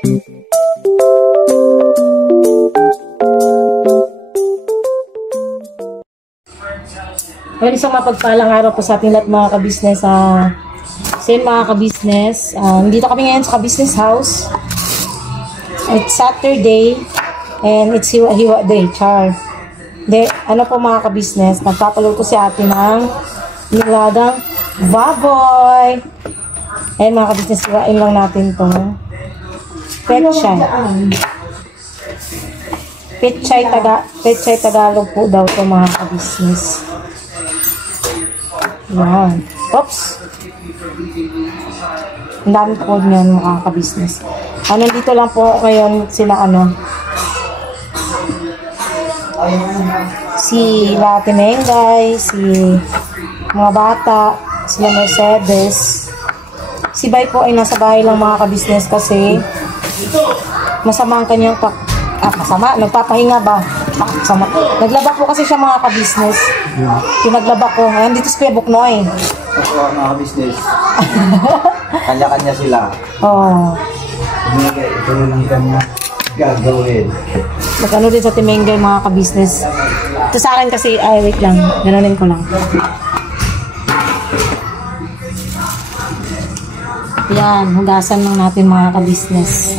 Well, isang mapagpalang araw po sa ating lahat mga kabisnes. Same mga kabisnes. Nandito kami ngayon sa kabisnes house. It's Saturday and it's Hiwa-Hiwa Day. Char. Ano po mga kabisnes, nagpapaluto si ate ng nilagang baboy. Ayan mga kabisnes, hiwain lang natin to. Pechay Tagalog po daw to mga kabisnes. Yan. Oops. Ang dami po niyan mga kabisnes. Nandito lang po ngayon sila si Ate Mengay, si mga bata, sila Mercedes. Si Bay po ay nasa bahay lang mga kabisnes kasi masama ang kanyang masama, nagpapahinga ba? Sama. Naglaba po kasi siya mga kabisnes. Pinaglaba ko. Ayan, dito si Kuya Buknoy. Ako mga kabisnes. Kanya-kanya sila. Oo. Ito lang kanya gagawin. Mag-ano din sa Timengay mga kabisnes. Ito sa akin kasi, wait lang. Ganonin ko lang. Yan, hugasan lang natin mga kabisnes.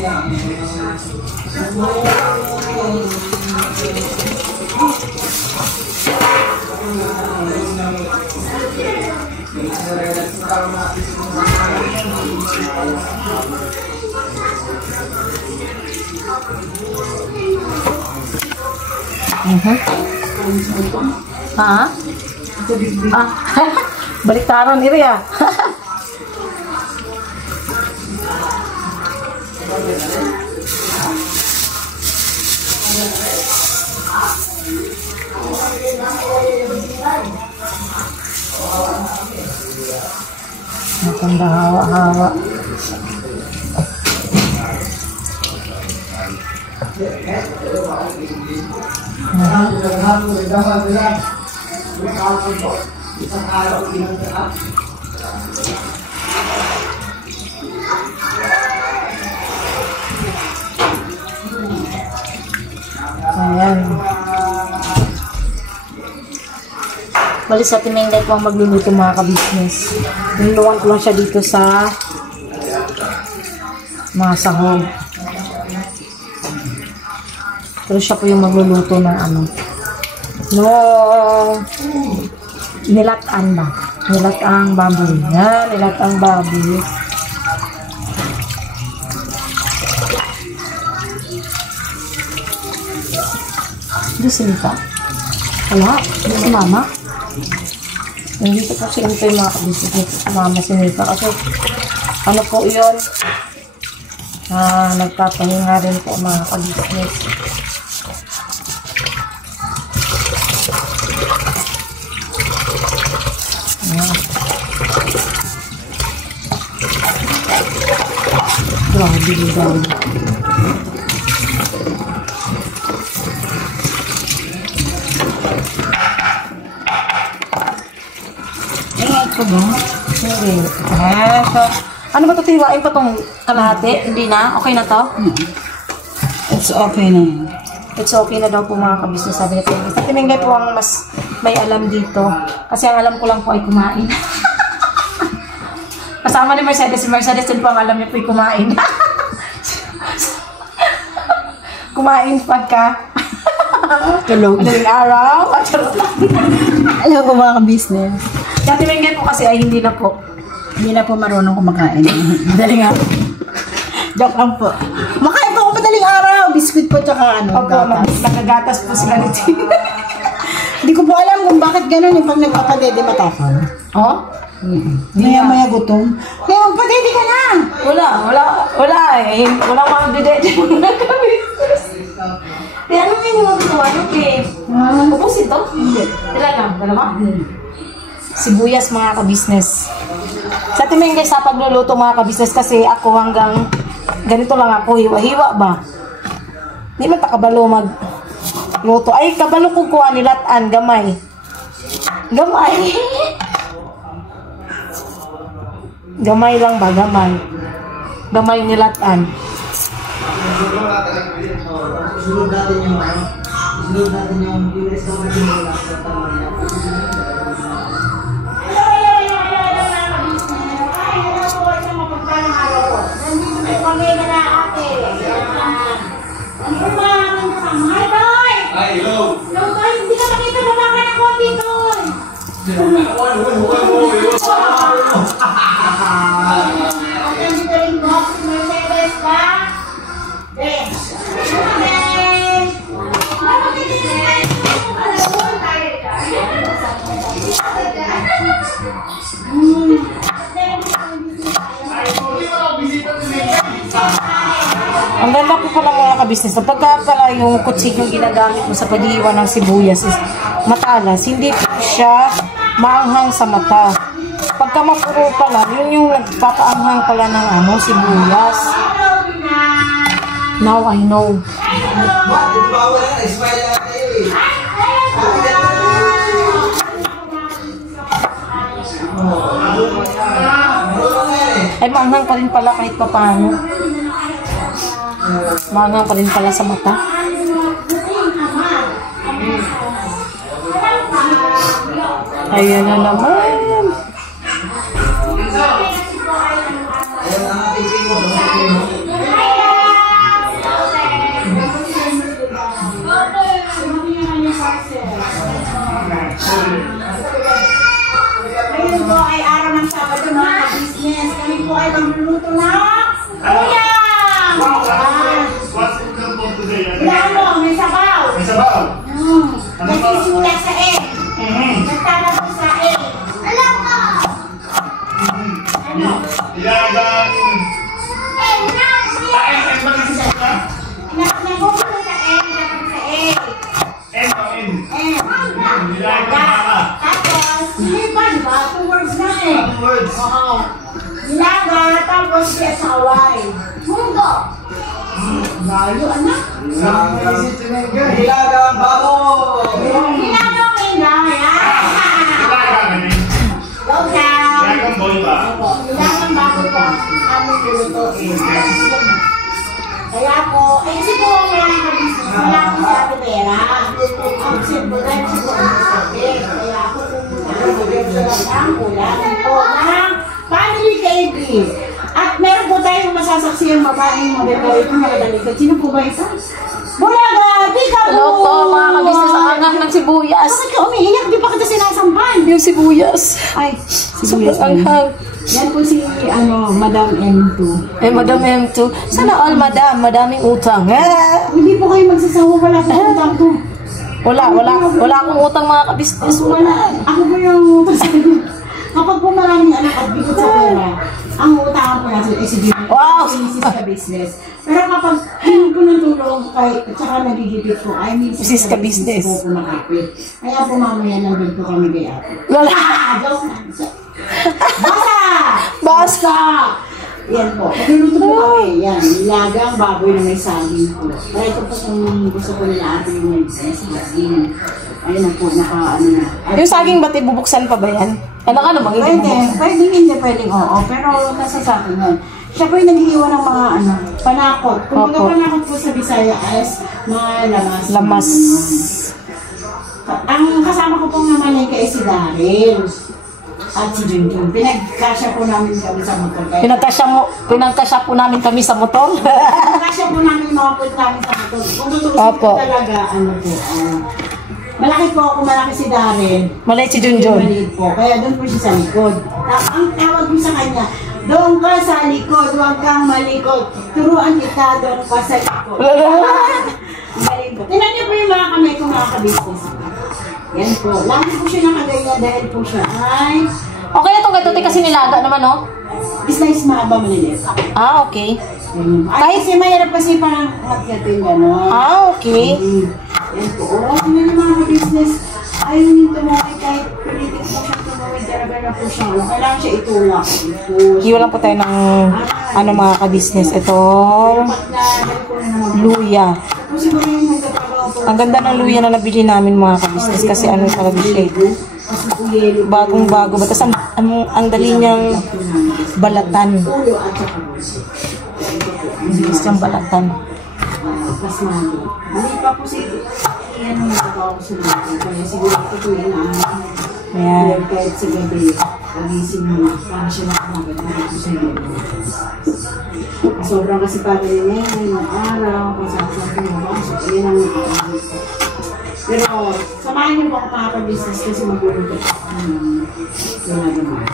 Baliktaran iri ya. Matanda hawa-hawa. Ayan. Bali sa Timengay po ang magluluto mga kabisnes. Niluwan ko lang siya dito sa mga sahog. Pero siya po yung magluluto ng nilataan ba? Nilataang baboy. Yan, nilataang baboy. Ito si Nika? Wala. Ito si Mama? Nandito po si Ito yung mga kabisnes nito si Mama si Nika. Kasi ano po yun? Nagpapahinga rin po mga kabisnes. Grabe yung ito ba? Hindi. So, ano ba ito? Tiwain pa itong kalahati? Hindi na? Okay na to? It's okay na yun. It's okay na daw po mga kabisnes. Sabi na Timengay. Sa Timengay po ang mas may alam dito. Kasi ang alam ko lang po ay kumain. Kasama ni Mercedes. Si Mercedes din po ang alam niya po ay kumain. Kumain pagka Tulog. madaling araw. Alam ko mga ka-business. Sa Timengay po kasi ay hindi na po. Hindi na po marunong kumakain. Madaling araw. Joke lang po. Makain po ako madaling araw. Biscuit po tsaka gatas. Nagagatas po sila ni Tina. Hindi ko po alam kung bakit gano'n yung pag nagpapadede matapang. Oh? Maya gutom. Kaya magpadede ka na! Wala eh. Wala mga dede mga kabisnes. Kaya ano yung mga ginawa nyo, Kate? Upos ito? Hindi. Ilan lang? Dalawa? Sibuyas mga kabisnes. Sa Timengay sa pagluluto mga kabisnes kasi ako hanggang ganito lang ako, hiwa-hiwa ba? Hindi man takabalo magluto. Ay, kabalo ko kuha nilataan, gamay. Gamay lang ba? Gamay nilataan. Isunod natin yung ano. Isunod natin yung restaurant yung wala sa tama. Ang ganda po pala mga ka-business. Pagka pala yung kutsilyo ginagamit mo sa pag-iwan ng sibuyas is matalas, hindi po siya maanghang sa mata. Pagka mapuro pala, yun yung nagpapaanghang pala ng ano, sibuyas. Now I know. Ay, maanghang pa rin pala kahit pa paano. Maanghang pa rin pala sa mata. Ayan na naman. Ngayon po ay araw ng Sabado mga ka-business. Kami po ay magluluto ng ulam! Lalo, may sabaw. May sabaw. Nagsisimula sa egg. Nagtatapos sa egg. Alam ka! Ano? Ilagang... Nagugulo sa egg, tapos sa egg. Tapos, lipan ba? 2 words na eh. Oo. Nilaga, tapos siya sa Hawaii. Munggo. Layo, anak. Hilagang baboy! Nilaga, Ilagang boy ba? Nilagang bago po. Aming lulutuin. Kaya po, ay kasi po mga kabisnes, wala akong sabi pera. Ang simpulan siya po ang sabi. Kaya ako pumunta ang ulan po ng Family KB. At meron po tayong masasaksi ang babaeng mabibay ito magdalikat. Sino po ba ito? Bulaga! Pika po! Hello po mga ka-business. Ang anghang ng sibuyas. Bakit ka umiiyak? Di pa kita sinasampan? Yung sibuyas. Ay, Sibuyas anghang. yan po si, Madam M2. Eh, Madam M2. Sana all, Madam. Madaming utang. Hindi po kayo magsasawa. Wala po utang to. Wala akong utang mga ka-business. Wala. Ako po yung kapag po maraming anak at bigod sa pera, ang utangan po natin ay si Wow! Mrs. Ka-Business. Pero kapag hindi po ng tulong at saka nagigipit po, ay Mrs. Ka-Business. po makapit. Kaya po mamaya nandun po kami kay ate. Lala. Joke lang. Basta! Basta! Yan po. Pagluluto po kami. Yan. Nilagang baboy na may saging po. Kaya ito po kung gusto ko nila ate yung may saging. Ayun na po, naka-ano na. Yung saging ba't ibubuksan pa ba yan? Ano ka naman? Pwede, hindi pwedeng oo. Pero nasa sa akin yun. Siya po yung nag-iwan ng mga panakot. Kung mga panakot po sa Bisaya as mga lamas. Lamas. Ang kasama ko pong naman ay kay si Daryl. At si Junjun. Pinagkasya po namin kami sa motor. Pinagkasya po namin kami sa motor. Pinagkasya po namin mga po namin sa motor. Kung tutusin po talaga, malaki po ako, malaki si Daryl. Maliit si Junjun. Maliit po. Kaya doon po siya sa likod. Ang tawag mo sa kanya, doon ka sa likod, huwag kang malikod. Turuan kita, doon ka sa likod. Galing po. Tingnan niyo po yung mga kamay ko mga ka-business. Yan po. Lagi po siya nakagaya dahil po siya ay... Okay na itong gato, kasi nilaga naman, no? Slice mahaba maliliit. Ah, okay. Kahit kasi mahirap kasi parang magkatin gano'n. Ah, okay. Yan po. O, tingnan niyo mga ka-business. Ayaw niyo tumawid kahit pilitin po siya tumawid. Talaga na po siya. Kailangan siya itulak. Hiwa lang po tayo ng mga ka-business. Ito, luya. Kung siguro yung magkapagawa po. Ang ganda ng luya na nabili namin mga ka-business kasi ano talaga siya. Bagong-bago ba? Tapos ang dali niyang balatan. Ulo at saka. Bilis niyang balatan. mas mali. Mali pa po si yan ang nagagawa ko sa mga. Kaya siguro ito po yung Ayan. kahit sa gabi, pagising mo, para siya nakamagat na ito sa iyo. Sobrang kasi pala niya ngayon, ng araw, kasama mo ba? So, yun ang nakakagod ko. Pero, samahan niyo po ako makapag-business kasi magluluto ko. Ginagawa.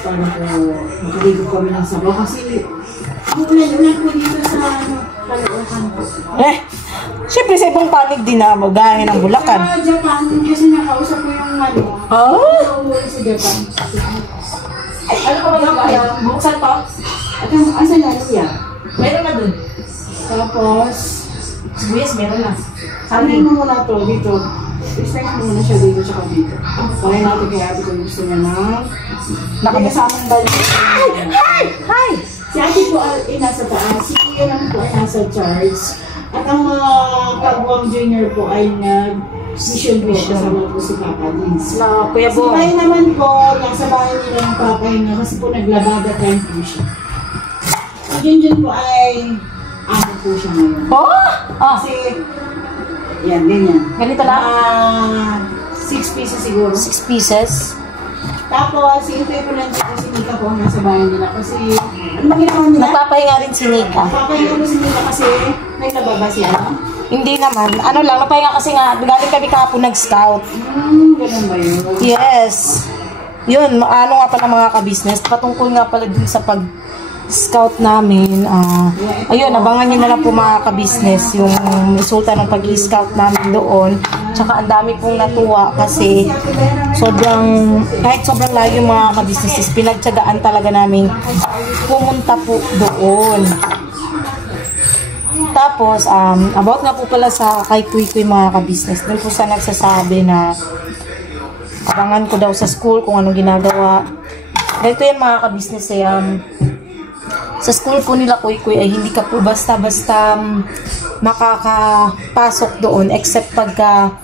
Para po, makaligo kami ng sabaw kasi ulan po dito sa Caloocan po. Siyempre sa ibang panig din na magaya ng Bulacan. Sa Japan, kasi nakausap ko yung uuwi sa Japan. Ano ka ba nagkaya? Buksan pa? At ang asan na luya? Meron na dun. Tapos, Yes, meron na. sabihin mo muna to dito. I-strike mo muna siya dito tsaka dito. Kaya natin kaya ate kung gusto niya na nakabasamang balik. Hi! Si ate po ay nasa taas, si Kuya naman po ay nasa charge. At ang mga Kagwang Junior po ay nag-mission po kasama po si Papa Liz. Na, Kuya Si Bong. Bay naman po, nasa bahay nila ng Papa niya kasi po naglabada time po siya. Si Junjun po ay amo po siya ngayon. Kasi, yan, ganyan. Ganito lang? 6 pieces siguro. 6 pieces. Tapos, si Intoy po nandito po si Mika po nasa bahay nila kasi, ano ba ginawa nila? Nagpapahinga rin si Nika. Papahinga po si Mika kasi may nababa siya. Hindi naman. Ano lang, napahinga kasi nga, galing kami kahapon nag-scout. Ganun ba yun? Yes. Yun, ano nga pala mga ka-business. Patungkol nga pala dun sa pag-scout namin. Ayun, abangan nyo na lang po mga ka-business yung resulta ng pag-scout namin doon. Tsaka ang dami pong natuwa kasi kahit sobrang layo yung mga ka-businesses, pinagtsagaan talaga namin pumunta po doon. Tapos, about nga po pala sa kay Kuy mga ka-business, doon po sa nagsasabi na abangan ko daw sa school kung anong ginagawa. Ganito yan mga ka-business sa school po nila Kuy ay hindi ka po basta-basta makakapasok doon except pagka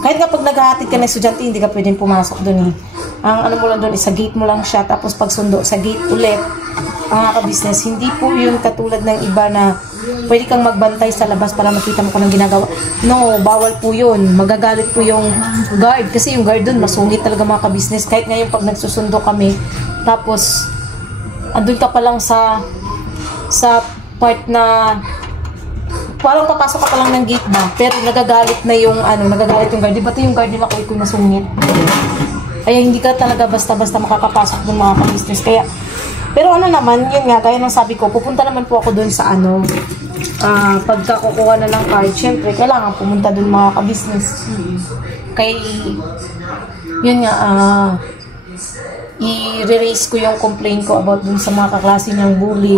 kahit nga pag naghahatid ka ng estudyante hindi ka pwedeng pumasok doon Ang ano mo lang doon is sa gate mo lang siya tapos pag sundo sa gate ulit mga ka-business. Hindi po yun katulad ng iba na pwede kang magbantay sa labas para makita mo kung anong ginagawa. No, bawal po yun. Magagalit po yung guard kasi yung guard doon masungit talaga mga ka-business. Kahit ngayon pag nagsusundo kami tapos andun ka pa lang sa part na parang papasok ka pa lang ng gate ba pero nagagalit na yung nagagalit yung guard. Di ba ito yung guard ni Makoy kung nasungit? Kaya hindi ka talaga basta-basta makakapasok ng mga ka-business. Kaya pero naman, yun nga, gaya ng sabi ko, pupunta naman po ako dun sa pagka kukuha na ng card, syempre, kailangan pumunta dun mga ka-business. Kaya, yun nga, i-raise ko yung complaint ko about dun sa mga kaklase niyang bully.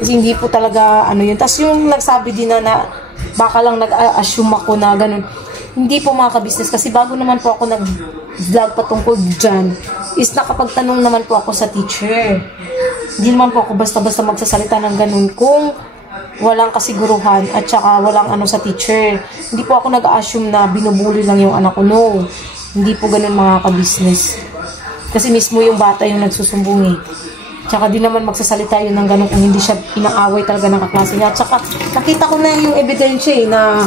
Kasi hindi po talaga, yun. Tapos yung nagsabi din na baka lang nag-assume ako na ganun. Hindi po mga ka-business, kasi bago naman po ako nag-vlog patungkol dyan, is nakapagtanong naman po ako sa teacher. Hindi naman po ako basta-basta magsasalita ng ganun kung walang kasiguruhan at saka walang sa teacher. Hindi po ako nag-assume na binubuli lang yung anak ko. No. Hindi po ganun mga ka-business. Kasi mismo yung bata yung nagsusumbong Tsaka di naman magsasalita yun ng ganun kung hindi siya inaaway talaga ng kaklase niya. Tsaka nakita ko na yung ebidensya na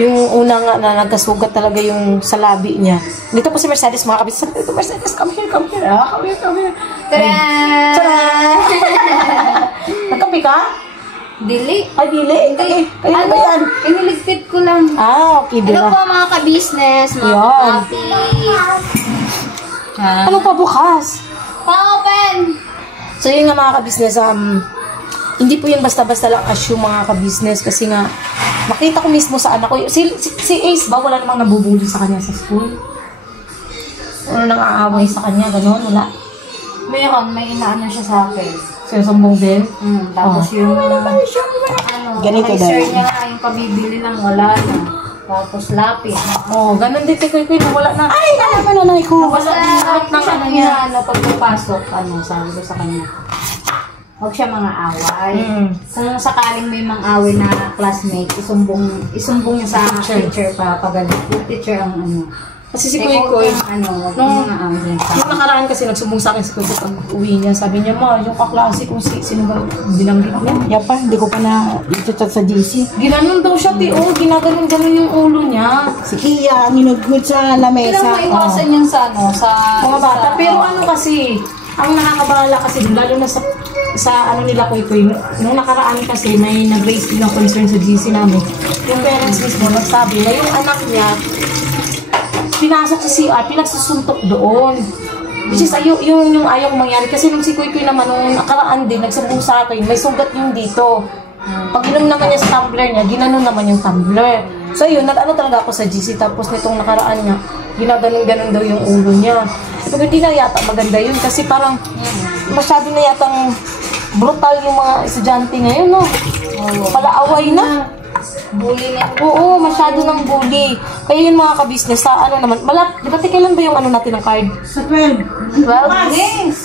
yung una nga na nagkasugat talaga yung sa labi niya. Dito po si Mercedes mga kabis. Sabi ko, Mercedes, come here. Come here. Tadaan! Nagkapi ka? Dili. Ay, dili. Kaya ba yan? Iniligpit ko lang. Okay, Ano po mga ka-business, mga ka-copy. Ano pa bukas? Pa-open! So yun nga mga ka-business, hindi po yun basta-basta lang assume mga ka-business kasi nga makita ko mismo sa anak ko. Si Ace ba wala namang nabubuli sa kanya sa school? Wala nang aaway sa kanya, gano'n, wala. Meron, may inaano siya sa akin. Sinusumbong din? Tapos yung Ganito kay sir dahil. niya nga yung pabibili ng wala na. Tapos lapis. Ganun din kay Kuy, wala na. Ay, naman nanay ko. Basta ng niya, pagpapasok, sabi ko sa kanya. Huwag siya mga away. Kung sakaling may mga away na classmate, isumbong niya sa teacher pa pagalit. Yung teacher ang Kasi si Kuy Kuy, Ano, Nung- mga away. yung nakaraan kasi nagsumbong sa akin si Kuy Kuy pag uwi niya. Sabi niya, ma, yung kaklase kong sino ba binanggit niya? Yan pa, hindi ko pa na i-chat sa JC. Ginanon daw siya, oh, ginaganon-ganon yung ulo niya. Si Kia, ninugod sa Kailangan lamesa. maiwasan yan sa ano, sa... Mga bata, sa- pero ano kasi, ang nakakabahala kasi, lalo na sa ano nila Kuy Kuy, nung nakaraan kasi may nag-raise din ng concern sa GC namin. Yung parents mismo nagsabi na yung anak niya, pinasok sa CR, pinagsusuntok doon. Which is, yung ayaw mangyari. Kasi nung si Kuy Kuy naman, nung nakaraan din, nagsumbong sa akin, may sugat yung dito. Pag inom naman niya sa tumbler niya, ginanon naman yung tumbler. So yun, nag-ano talaga ako sa GC, tapos nitong nakaraan niya, ginaganon-ganon daw yung ulo niya. Pero hindi na yata maganda yun, kasi parang masyado na yatang brutal yung mga estudyante ngayon, no? Palaaway na. Bully na. Oo, masyado ng bully. Kaya yung mga ka-business, sa ano naman, di ba kailan ba yung ano natin ng card? Sa 12. 12? Lunes.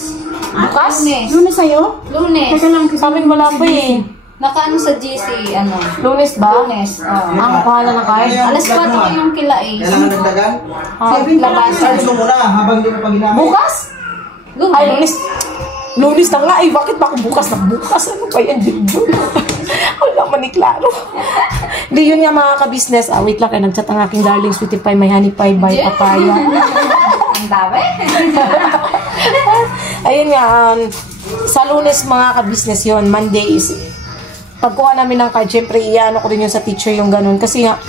Bukas? Lunes. Lunes sa'yo? Lunes. Teka lang, Sa amin wala pa eh. Nakaano sa GC, ano? Lunes ba? Lunes. Oh. Ang pangalan ng card? Alas 4 yung kila Ace. Kailangan dagdagan? Labas. Charge mo muna habang hindi mo pa ginamit. Bukas? Lunes. Ay, Lunes. Lunes na nga eh. Bakit ba ako bukas na bukas? Ano ba yan? Wala man ni klaro. Hindi yun nga mga ka-business. Wait lang kayo. Nag-chat ang aking darling sweetie pie. May honey pie by papaya. Ang dami. Ayun nga. Sa Lunes mga ka-business yun. Monday is pagkuha namin ng card. Siyempre, iyaano ko rin yun sa teacher yung ganun. Kasi nga,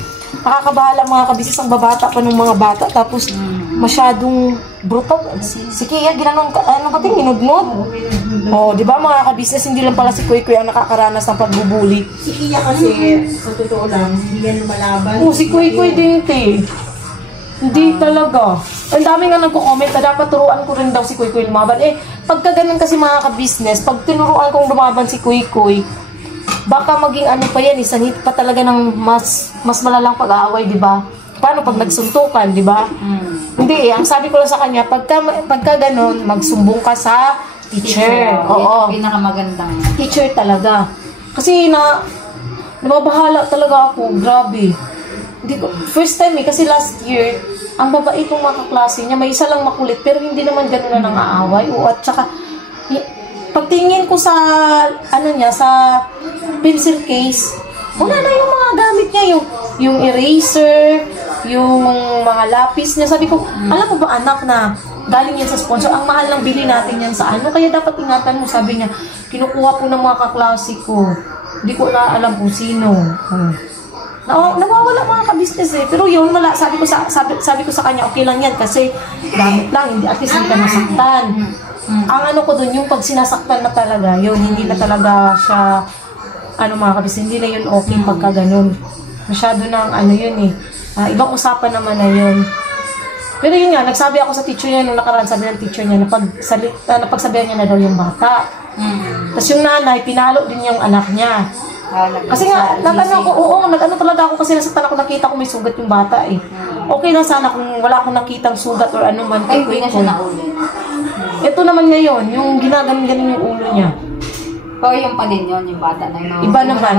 nakakabahala mga ka-business ang babata pa ng mga bata. Tapos, masyadong brutal. Si Kia, ginanon ka, ano ba ting inudnod? Oh, di ba mga ka-business, hindi lang pala si Kuy Kuy ang nakakaranas ng pagbubuli. Si Kia kasi, sa totoo lang, hindi yan lumalaban. Oh, si Kuy Kuy din, te. Hindi talaga. Ang dami nga nagko-comment na dapat turuan ko rin daw si Kuy Kuy lumaban. Eh, pagka ganun kasi mga ka-business, pag tinuruan kong lumaban si Kuy Kuy, baka maging ano pa yan, sanhit pa talaga ng mas malalang pag-aaway, di ba? Paano pag nagsuntukan, di ba? Hindi eh, ang sabi ko lang sa kanya, pagka ganun, magsumbong ka sa teacher. Oo. Pinakamagandang. Teacher talaga. Kasi nababahala talaga ako, grabe. Hindi ko, first time eh, kasi last year, ang babae kong mga kaklase niya, may isa lang makulit, pero hindi naman ganun na nang-aaway. O at saka, pagtingin ko sa, ano niya, sa pencil case, wala na yung mga gamit niya, yung eraser, yung mga lapis niya. Sabi ko, alam mo ba anak na galing yan sa sponsor, ang mahal ng bili natin yan sa ano, kaya dapat ingatan mo. Sabi niya, kinukuha po ng mga kaklase ko. Hindi ko na alam kung sino. Nawawala mga ka-business eh. Pero yun, wala. Sabi ko sa kanya, okay lang yan kasi gamit lang, hindi, at least hindi ka nasaktan. Ang ano ko dun, yung pag sinasaktan na talaga, yun, hindi na talaga siya, ano mga kabis, hindi na yun okay pagka ganun. Masyado ng ano yun eh. Ibang usapan naman na yun. Pero yun nga, nagsabi ako sa teacher niya nung nakaraan, sabi ng teacher niya, napagsabihan niya na daw yung bata. Tapos yung nanay, pinalo din yung anak niya. Kasi nga, nag-ano talaga ako kasi nasaktan ako, nakita ko may sugat yung bata eh. Okay lang sana kung wala akong nakitang sugat or ano man. Ay, hindi na siya naulit. Ito naman ngayon, yung ginaganon-ganon yung ulo niya. O, yung pa din yun, yung bata na yun. Iba naman,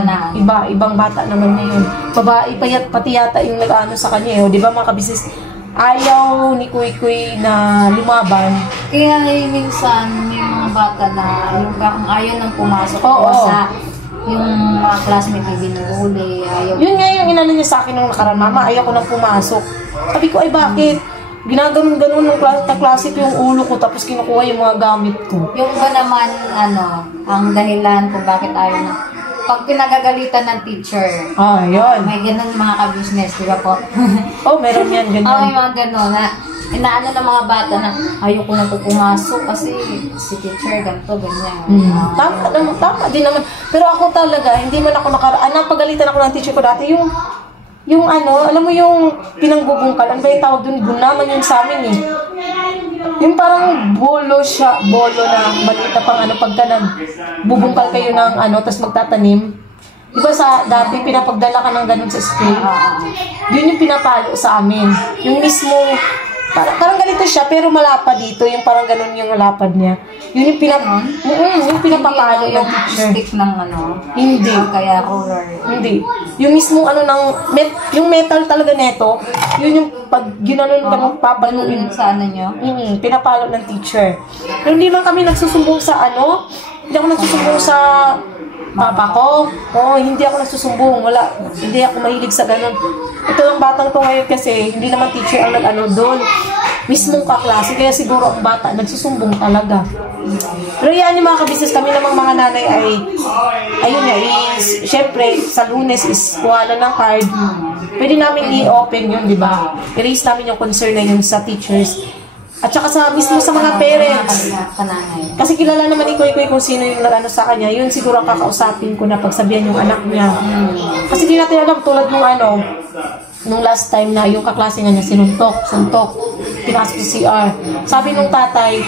ibang bata naman na yun. Babae, pati yata yung nag-ano sa kanya eh. Di ba mga kabisnes, ayaw ni Kuy Kuy na lumaban. Kaya minsan, may mga bata na yung ayaw nang pumasok sa yung mga classmate na binuhuli, ayaw. Yun nga yung inano niya sa akin nung nakaraan, mama, ayaw ko nang pumasok. Sabi ko, ay bakit? Ginaganon-ganon ng klase ko yung ulo ko tapos kinukuha yung mga gamit ko. Yung ba naman, ang dahilan kung bakit ayaw na, pag pinagagalitan ng teacher, Yun. may ganun mga ka-business, di ba po? Meron yan, ganyan. May mga ganun na, inaano ng mga bata na ayaw ko na pumasok kasi si teacher, ganito, ganyan. Tama din naman. Pero ako talaga, hindi man ako napagalitan ako ng teacher ko dati, yung alam mo yung pinanggubungkal, ano ba yung tawag dun? Doon naman yun sa amin eh. Yung parang bolo na maliit na pang pagka nagbubungkal kayo ng tapos magtatanim. Di ba dati pinapagdala ka ng ganun sa school? Yun yung pinapalo sa amin. Yung mismo Parang ganito siya, pero malapad dito. Yung parang ganun yung lapad niya. Yun yung yung pinapapalo ng teacher. Stick ng ano? Hindi. Kaya roller. Hindi. Yung mismo yung metal talaga neto, yun yung pag ginanon ka ng papaluin. Sa ano nyo? Pinapalo ng teacher. Pero hindi lang kami nagsusumbong sa hindi ako nagsusumbong sa papa ko. Hindi ako nagsusumbong. Wala. Hindi ako mahilig sa ganun. Ito lang batang to ngayon kasi hindi naman teacher ang nag-ano doon. Mismong kaklase. Kaya siguro ang bata nagsusumbong talaga. Pero yan yung mga kabisnes kami namang mga nanay ayun nga, syempre sa Lunes is kuha na ng card. Pwede namin i-open yun, di ba? I-raise namin yung concern na yun sa teachers. At saka mismo sa mga parents. Kasi kilala naman ni Koy kung sino yung nag-ano sa kanya. Yun siguro ang kakausapin ko na pagsabihan yung anak niya. Kasi di natin alam, tulad nung last time na yung kaklase nga niya suntok, pinasok sa CR. Sabi nung tatay,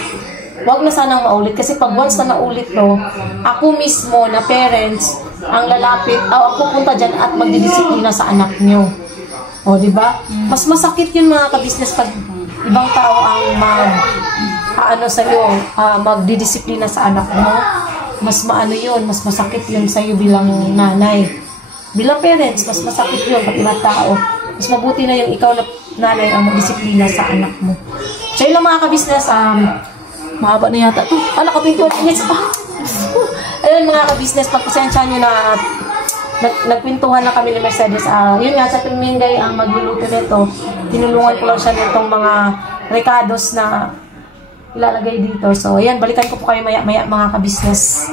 wag na sanang maulit. Kasi pag once na naulit to, ako mismo na parents, ang lalapit, ang pupunta dyan at magdidisiplina sa anak niyo. O, di ba? Mas masakit yun mga kabisnes pag ibang tao ang magdidisiplina sa anak mo. Mas maano yun, mas masakit yun sa'yo bilang nanay. Bilang parents, mas masakit yun pag ibang tao. Mas mabuti na yung ikaw na nanay ang magdisiplina sa anak mo. So yun lang mga kabisnes, mahaba na yata ito. Nakapintuan minutes pa. Ayun mga kabisnes, pagpasensya nyo na nagpintuhan na kami ni Mercedes. Yun nga, sa Tumingay ang magluluto nito. Tinulungan ko lang siya nitong mga recados na ilalagay dito. So, ayan, balikan ko po kayo maya-maya mga kabisnes.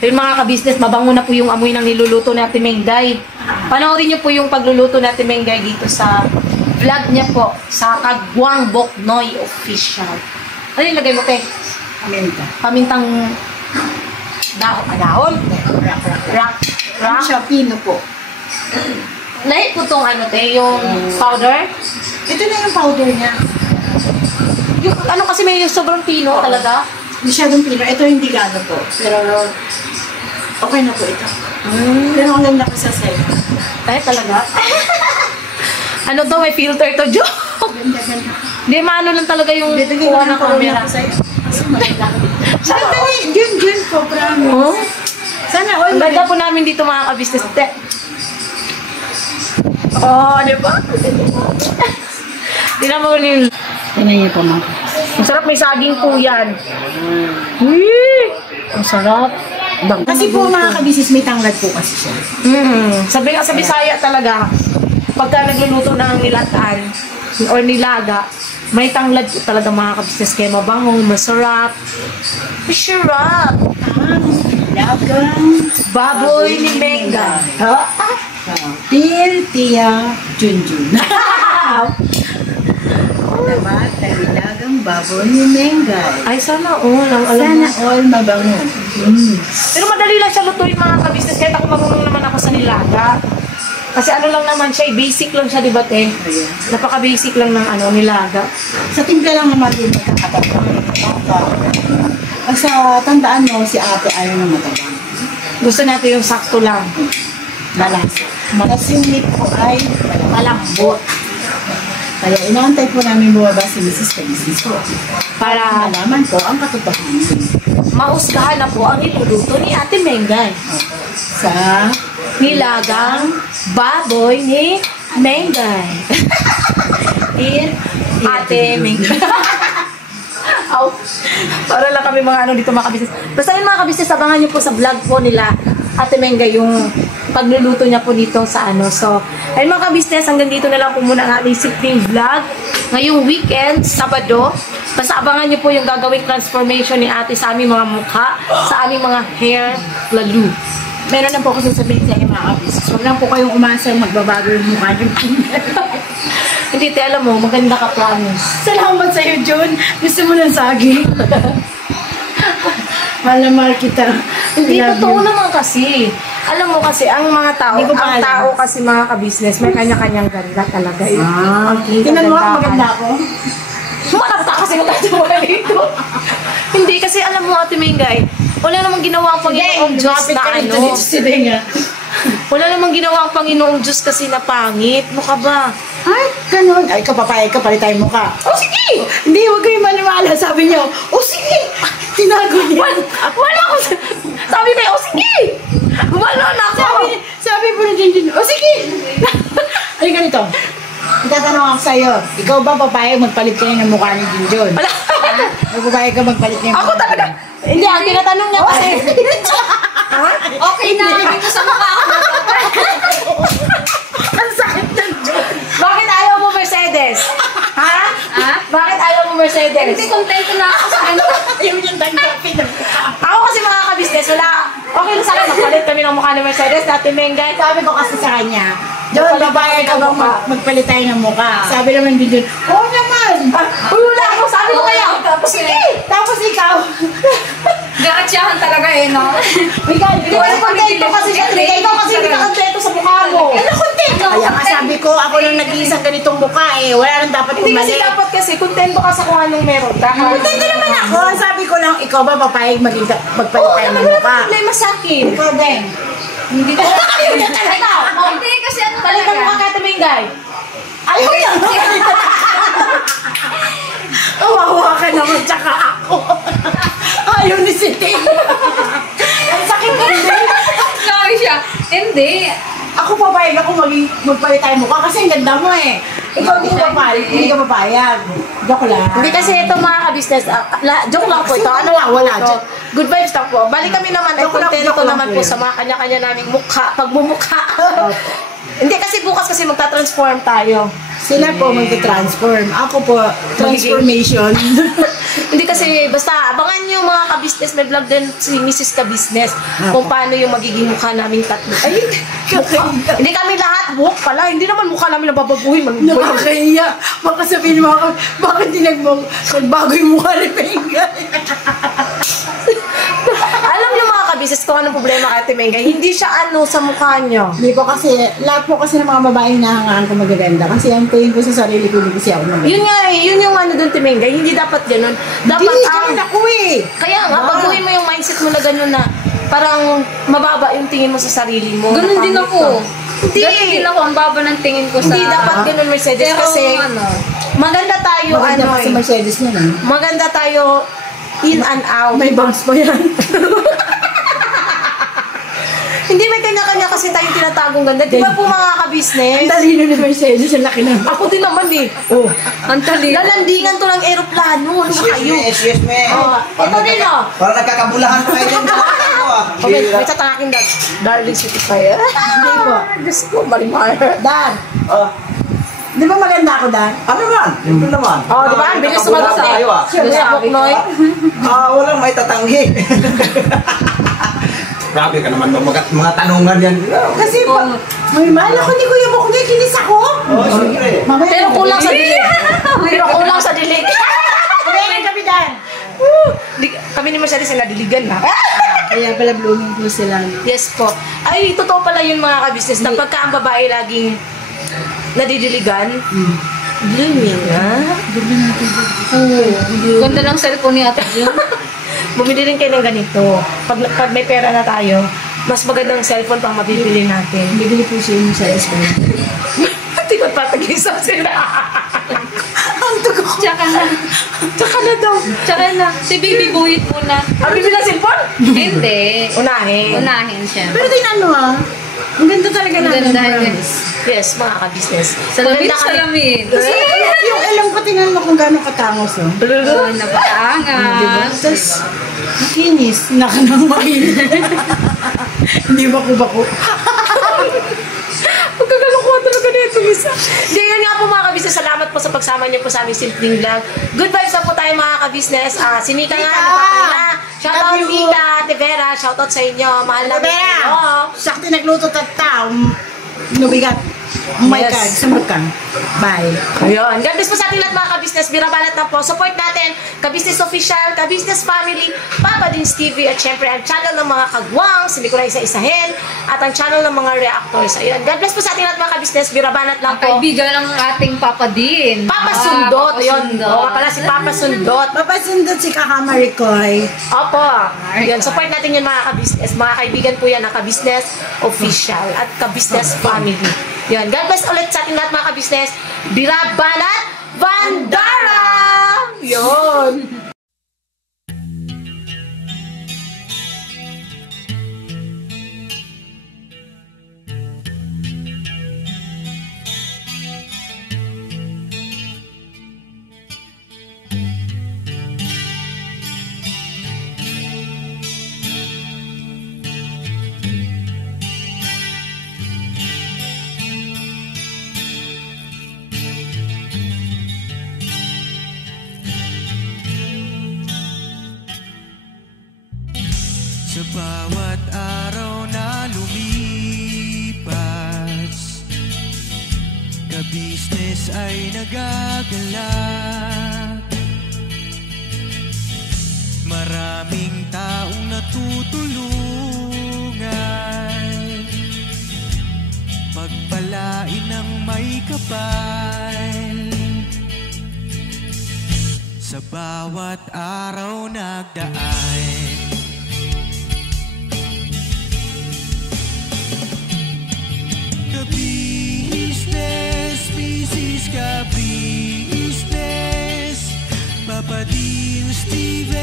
Yun mga kabisnes, mabango na po yung amoy ng niluluto ni Ate Mengay. Panoorin nyo po yung pagluluto ni Ate Mengay dito sa vlog niya po sa Kagwang Boknoy Official. Ano yung lagay mo, Te? Paminta. Pamintang dahon? Rock. Siya, pino po. Lahat po itong yung powder? Ito na yung powder niya. Yung, kasi may sobrang pino talaga. Masyadong pino. Ito hindi gano po. Pero, okay na po ito. Pero ang ganda ko sa sa'yo. Ay, talaga? May filter to, Jo? Ganda. Hindi, maano lang talaga yung kuha ng camera. Kasi maganda. Sana, Jun po, promise. Sana, Ang ganda po namin dito mga kabisnes. Di ba? Di naman ulit. Tingnan niyo po mga. Ang sarap, may saging po yan. Ang sarap. Kasi po mga kabisis, may tanglad po kasi siya. Sabi nga sa Bisaya talaga, pagka nagluluto ng nilataan or nilaga, may tanglad po talaga mga kabisnes. Kaya mabango, masarap. Masarap! Lagang Baboy ni Mengay. Tia Junjun. Diba? Lagang baboy ni Mengay. Ay, sana all. Sana all mabango. Pero madali lang siya lutuin mga kabisnes. Kahit ako marunong naman ako sa nilaga. Kasi lang naman siya, basic lang siya, diba, Te? Napaka-basic lang ng nilaga. Sa timpla lang naman din magkakatabang. Sa tandaan mo, si ate ayaw na matabang. Gusto natin yung sakto lang. Malasa. Tapos yung meat po ay Malambot. kaya inaantay po namin bumaba si Mrs. Kabisis po. Para Malaman po ang katotohanan. mausgahan na po ang iluluto ni Ate Mengay. Sa Nilagang baboy ni Mengay. Ate Mengay. Aw. Para lang kami mga dito mga kabisnes. Basta yun mga kabisnes, abangan nyo po sa vlog po nila Ate Mengay yung pagluluto niya po dito sa So, ayun mga kabisnes, hanggang dito na lang po muna ang ating simpleng vlog. Ngayong weekend, Sabado. Basta abangan nyo po yung gagawing transformation ni Ate sa aming mga mukha, sa aming mga hair lalo. meron lang po ako sasabihin sa inyo mga kabisnes. Huwag lang po kayong umasa yung magbabago yung mukha nyo. Hindi, te, alam mo, maganda ka, promise. Salamat sa'yo, Jun. Gusto mo ng saging. Mahal na mahal kita. Hindi, Love totoo you. naman kasi. Alam mo kasi, ang mga tao, Hindi ko pa ang alam. tao kasi mga kabisnes, may kanya-kanyang ganda talaga. Tingnan mo ako maganda ako. Malapta kasi magkatawa dito. Hindi, kasi alam mo, Ate Mengay, wala namang ginawa ang Panginoong Diyos na Today nga. Wala namang ginawa ang Panginoong Diyos kasi na pangit. Ano ka ba? Ay, ganun. Ay, kapapayag ka, palitay mo ka. O sige! Hindi, huwag kayong maniwala. Sabi niyo, o sige! Tinago niya. Wala ko. Sabi ko, oh sige! Wala na ako. Sabi po ni Junjun, o sige! Ay, ganito. Itatanong ako sa'yo, ikaw ba papayag magpalit kayo ng mukha ni Junjun? Wala. Papayag ka magpalit niya ng Ako mukha talaga. niya? Hindi, ang tinatanong niya kasi. Ha? Okay na, dito sa mukha ako. Ang sakit ng Diyos! Bakit ayaw mo Mercedes? Ha? Ha? Bakit ayaw mo Mercedes? Hindi, kontento na ako sa ano. Ayaw niyang tanggapin ng mukha. Ako kasi mga kabisnes, wala. Okay lang sa akin, magpalit kami ng mukha ni Mercedes, dati Mengay. Sabi ko kasi sa kanya, John, babayag ka bang magpalit tayo ng mukha? Sabi naman din John, oo naman! Uy, wala ako, sabi ko kaya. Sige! Tapos ikaw, Garatsyahan talaga eh, no? ikaw, hindi kasi kontento kasi siya. Ikaw kasi hindi ka kontento sa mukha mo. Ano kontento? Kaya nga sabi ko, ako lang nag-iisang ganitong mukha eh. Wala nang dapat Hindi kasi kumali. dapat kasi, kontento ka sa kung anong meron ka. Kontento naman ako. Sabi ko lang, ikaw ba papayag magpalit Oo, tayo ng wala mukha? problema sa akin. Ikaw, Ben. Hindi ko Ayaw niya talaga. Hindi, kasi ano Palit ka mukha talaga. kay Mengay. Ayaw niya. Kawawa ka naman, tsaka ako. Ayaw ni si Tim. Ang sakit ko din. Sorry siya. Hindi. Ako papayag ako magpalit tayo mukha kasi ang ganda mo eh. Ikaw hindi ka papayag. Hindi ka papayag. Joke lang. Hindi kasi ito mga ka-business, joke lang po ito. Ano lang po Wala, ito? joke. Good vibes lang po. Bali kami naman ay Joke lang, kontento joke lang naman po po yun. sa mga kanya-kanya naming mukha, pagmumukha. Hindi kasi bukas kasi magta-transform tayo. Sila po magta-transform. Ako po, transformation. Hindi kasi basta abangan yung mga ka-business, may vlog din si Mrs. Ka-business kung paano yung magiging mukha naming tatlo. Ay, mukha. Hindi kami lahat buhok pala. Hindi naman mukha namin nababaguhin. Nakakahiya. Baka sabihin mo ako, bakit nagbago yung mukha ni Menga? Alam niyo mga ka-business kung anong problema kay Ate Mengay. Hindi siya ano sa mukha niyo. Hindi po kasi, lahat po kasi ng mga babae nahangaan ko magaganda. Kasi ang tingin ko sa sarili ko, hindi kasi ako maganda. Yun nga eh, yun yung ano doon, Ate Mengay. Hindi dapat ganun. Dapat Hindi, ang... ganun ako eh. Kaya nga, baguhin mo yung mindset mo na gano'n na parang mababa yung tingin mo sa sarili mo. Ganun na din pangit ako. ka. Hindi. Ganun din ako. Ang baba ng tingin ko sa... Hindi dapat ganun, Mercedes. Pero Kasi ano, maganda tayo, Maganda ano pa si eh. Mercedes niya na. Maganda tayo in and out. May bounce pa yan. Hindi, may kanya-kanya kasi tayong tinatagong ganda. Di ba po mga ka-business? Ang talino ni Mercedes, ang laki na. Ako din naman eh. Oh. ang talino. Lalandingan to ng aeroplano. Ano ba kayo? Excuse me. Oh, ito din oh. Parang nagkakabulahan pa kayo dyan. Okay, may tatanakin dad. Darling City Fire. Hindi po. Diyos ko, Marimar. Dan, Ah, di ba maganda ako, Dan? ano naman? Siyempre naman. Oh, di ba? Ang bilis sumagot Nagkakabulahan eh. tayo, ah. Bilis sumagot, Noy. Walang may tatanggi. Grabe ka naman mga tanungan yan. Kasi po, may mahal ako ni Kuya Bok niya, kinis ako. Oh, siyempre. Mamaya, Pero kulang sa dilig. Pero kulang sa dilig. Mamaya lang kami, Dan. Kami ni Mercedes ay nadiligan na. Kaya pala blooming po sila. Yes po. Ay, totoo pala yun mga ka-business na pagka ang babae laging nadidiligan, blooming, ha? Ganda ng cellphone ni Ate Jun. Bumili rin kayo ng ganito. Pag may pera na tayo, mas magandang cellphone pang mabibili natin. Bibili po siya yung sa SB. Hindi ko patag-isa sila. Ang tugo ko. Tsaka na. Tsaka na daw. Tsaka na. Si Baby Buhit muna. Ang bibili ng cellphone? Hindi. Unahin. Unahin siya. Pero din ano ang ganda talaga Ang natin. ganda niya. promise. Yes, mga ka-business. Salamin, Maganda kami. salamin. Kasi yung ilong ko, tingnan mo kung gano'ng katangos, oh. Oh, napakaangas. Diba? Tapos, makinis. Naka nang makinis. Hindi bako-bako. Magkakalukuhan talaga na ito, isa. Hindi, yun nga po mga ka-business. Salamat po sa pagsama niyo po sa aming simpleng vlog. Good vibes na po tayo mga ka-business. Si Mika nga, napapala. Shoutout Love you. Mika, Ate Vera. Shoutout sa inyo. Mahal namin Vera, kayo. sakti nagluto tataw. Nubigat. Oh my Yes. God, sumot ka. Bye. Ayun. God bless po sa ating lahat mga ka-business. Birabalat na po. Support natin. Ka-business official, ka-business family, Papa Dins TV, at syempre ang channel ng mga kagwangs, hindi ko na isa-isahin, at ang channel ng mga reactors. Ayun. God bless po sa ating lahat mga ka-business. Birabalat lang po. Kaibigan ng ating Papa Din. Papa Sundot. Papa Ayun. Sundot. Oo nga pala si Papa Sundot. Papasundot si Kaka Maricoy. Opo. Yun. Support natin yun mga ka-business. Mga kaibigan po yan ng ka-business official at ka-business family. Yan. God bless ulit sa ating lahat mga ka-business. Bira Banat Vandara! Yun. Sa bawat araw na lumipas, ka-business ay nagagalak. Maraming taong natutulungan, pagpalain ng may kapal. Sa bawat araw nagdaan, ka-business, Mrs. Ka-business, Papa Dean, Steve,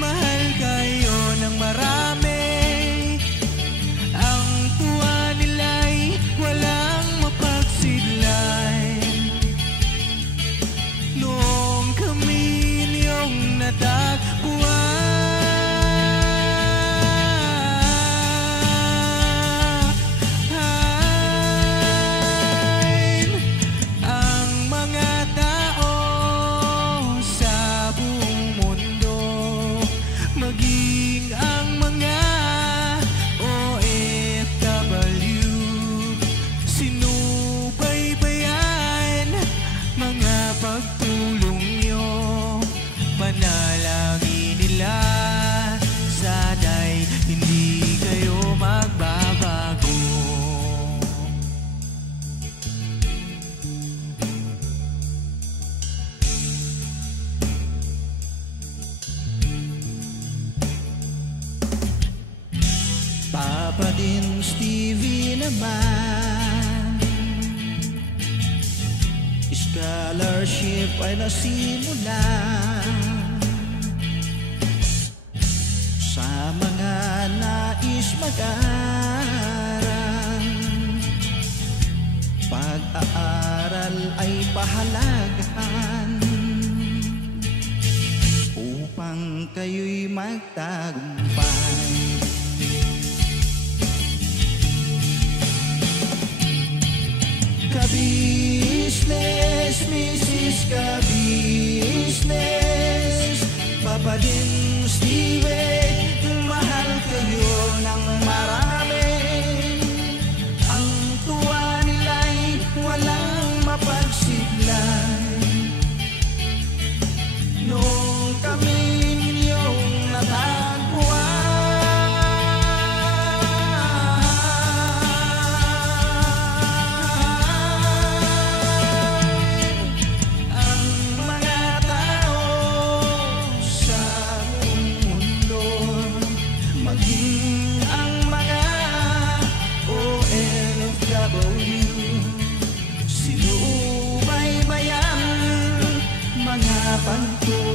mahal kayo ng marami. Ang tuwa nila'y walang mapagsidlan. Noong kami niyong natagpuan, Papa din Stevie naman, scholarship ay nasimula sa mga nais mag-aral. Pag-aaral ay pahalagahan upang kayo'y magtagumpay. Ka-business, Mrs. Ka-business, Papa din Steve, mahal kayo ng marami. Ang tuwa nila'y walang mapagsiglan. Noong kami ninyong natagpuan, pagtuloy